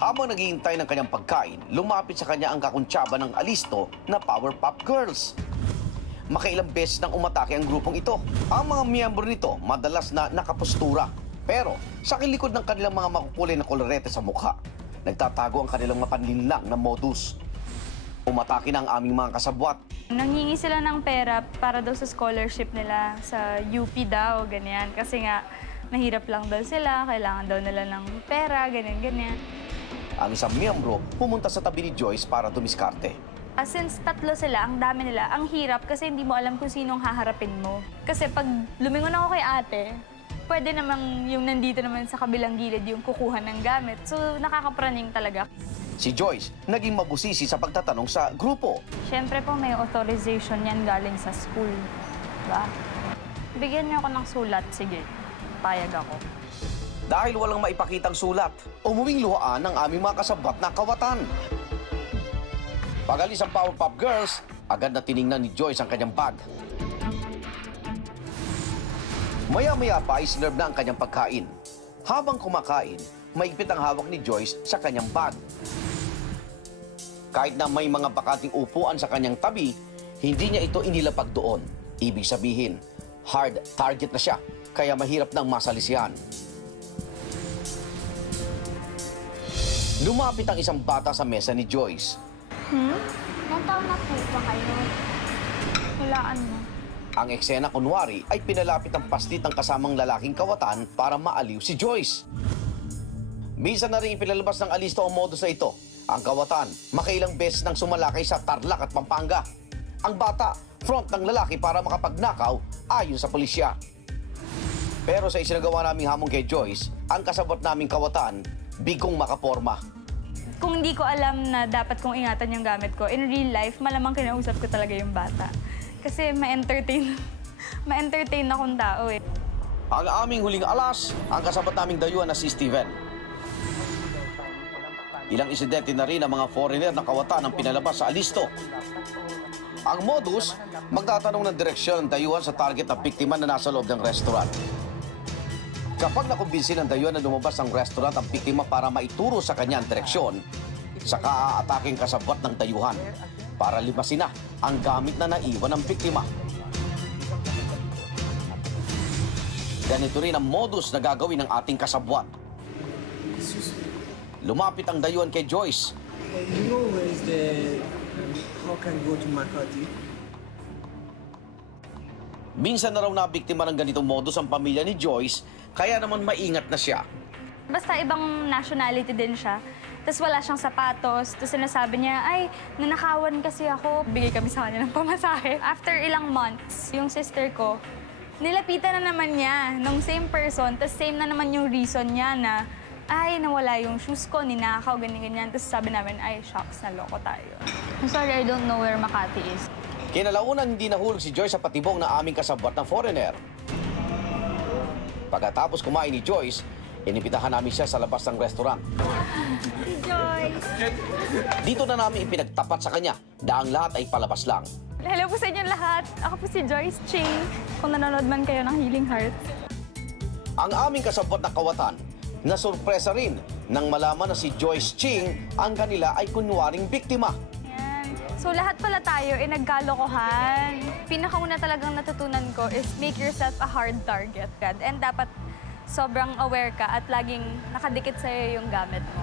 Habang naghihintay ng kanyang pagkain, lumapit sa kanya ang kakuntsaba ng alisto na Powerpuff Girls. Makailang beses nang umatake ang grupong ito. Ang mga miyembro nito madalas na nakapostura. Pero sa kilikod ng kanilang mga makukulay na kolorete sa mukha, nagtatago ang kanilang mapanlinlang na modus. Umatake na ang aming mga kasabwat. Nanghingi sila ng pera para daw sa scholarship nila sa UP daw, ganyan. Kasi nga, mahirap lang daw sila, kailangan daw nila ng pera, ganyan-ganyan. Ang isang miyembro pumunta sa tabi ni Joyce para dumiskarte. Since tatlo sila, ang dami nila, ang hirap kasi hindi mo alam kung sinong haharapin mo. Kasi pag lumingon ako kay ate, pwede namang yung nandito naman sa kabilang gilid yung kukuha ng gamit. So, nakakapraning talaga. Si Joyce naging mabusisi sa pagtatanong sa grupo. Siyempre po, may authorization yan galing sa school. Diba? Bigyan niyo ako ng sulat, sige. Payag ako. Dahil walang maipakitang sulat, umuwing luhaan ng aming mga kasabwat na kawatan. Pag-alis ang Powerpuff Girls, agad na tiningnan ni Joyce ang kanyang bag. Maya-maya pa ay sinerve na ang kanyang pagkain. Habang kumakain, maigpit ang hawak ni Joyce sa kanyang bag. Kahit na may mga bakating upuan sa kanyang tabi, hindi niya ito inilapag doon. Ibig sabihin, hard target na siya, kaya mahirap nang masalisihan. Lumapit ang isang bata sa mesa ni Joyce. Ilang taon na po ba kayo? Hulaan mo. Ang eksena kunwari ay pinalapit ang pastit ng kasamang lalaking kawatan para maaliw si Joyce. Minsan na rin ipinalabas ng alisto ang modus na ito. Ang kawatan, makailang beses nang sumalakay sa Tarlac at Pampanga. Ang bata, front ng lalaki para makapagnakaw ayon sa pulisya. Pero sa isinagawa naming hamon kay Joyce, ang kasabot naming kawatan, bigong makaporma. Kung hindi ko alam na dapat kong ingatan yung gamit ko, in real life, malamang kinausap ko talaga yung bata. Kasi ma-entertain akong tao eh. Ang aming huling alas, ang kasabot naming dayuhan na si Steven. Ilang insidente na rin ang mga foreigner na kawatan ang pinalabas sa alisto. Ang modus, magtatanong ng direksyon ng dayuhan sa target na biktima na nasa loob ng restaurant. Kapag nakumbinsi ng dayuhan na lumabas ng restaurant ang biktima para maituro sa kanya ang direksyon, saka aataking kasabwat ng dayuhan para limasin na ang gamit na naiwan ng biktima. Ganito rin ang modus na gagawin ng ating kasabwat. Lumapit ang dayuhan kay Joyce. You know where is the how can go to Makati? Minsan na raw nabiktima ng ganitong modus ang pamilya ni Joyce, kaya naman maingat na siya. Basta ibang nationality din siya. Tapos wala siyang sapatos. Tapos sinasabi niya, ay, nanakawan kasi ako. Bigay kami sa kanya ng pamasahe. After ilang months, yung sister ko, nilapitan na naman niya ng same person. Tapos same na naman yung reason niya na, ay, nawala yung shoes ko, ninakaw, ganyan-ganyan. Tapos sabi namin, ay, shocks, naloko tayo. I'm sorry, I don't know where Makati is. Kinalaunan hindi nahulog si Joyce sa patibong na aming kasabwat ng foreigner. Pagkatapos kumain ni Joyce, inibitahan namin siya sa labas ng restaurant. Si Joyce! Dito na namin ipinagtapat sa kanya na ang lahat ay palabas lang. Hello po sa inyo lahat. Ako po si Joyce Ching. Kung nanonood man kayo ng Healing Heart. Ang aming kasabwat na kawatan, nasurpresa rin nang malaman na si Joyce Ching ang kanila ay kunwaring biktima. Yan. So lahat pala tayo ay nagkalokohan. Pinakauna talagang natutunan ko is make yourself a hard target. And dapat sobrang aware ka at laging nakadikit sa'yo yung gamit mo.